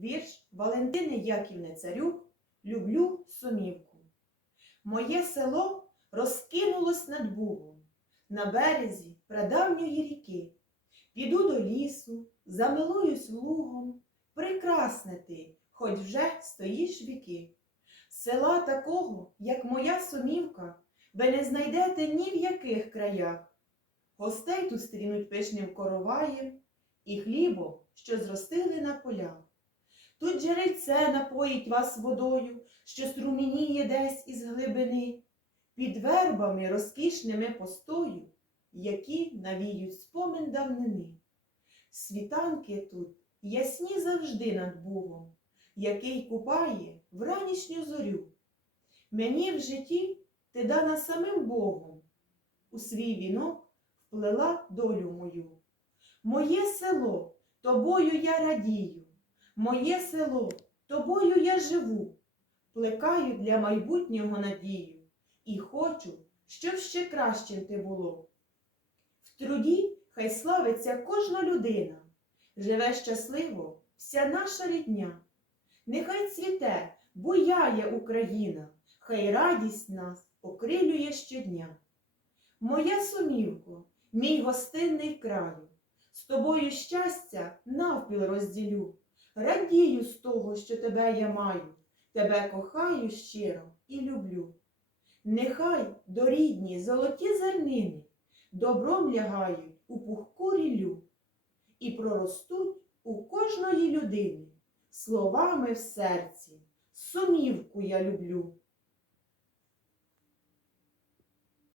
Вірш Валентини Яківни Царюк Люблю сумівку. Моє село розкинулось над Бугом на березі прадавньої ріки. Піду до лісу, замилуюсь лугом. Прекрасне ти, хоч вже стоїш віки. Села такого, як моя сумівка, ви не знайдете ні в яких краях. Гостей тут стрінуть пишним короваєм і хлібом, що зростили на полях. Тут джерельце напоїть вас водою, що струмініє десь із глибини, під вербами розкішними постою, які навіють спомин давнини. Світанки тут ясні завжди над Бугом, який купає вранішню зорю. Мені в житті ти дана самим Богом, у свій вінок вплела долю мою. Моє село, тобою я радію, моє село, тобою я живу, плекаю для майбутнього надію і хочу, щоб ще кращим ти було. В труді хай славиться кожна людина, живе щасливо вся наша рідня. Нехай цвіте, буяє Україна, хай радість нас окрилює щодня. Моя сумівко, мій гостинний краю, з тобою щастя навпіл розділю. Радію з того, що тебе я маю, тебе кохаю щиро і люблю. Нехай дорідні золоті зернини добром лягають у пухку рілю і проростуть у кожної людини словами в серці. Сумівку я люблю.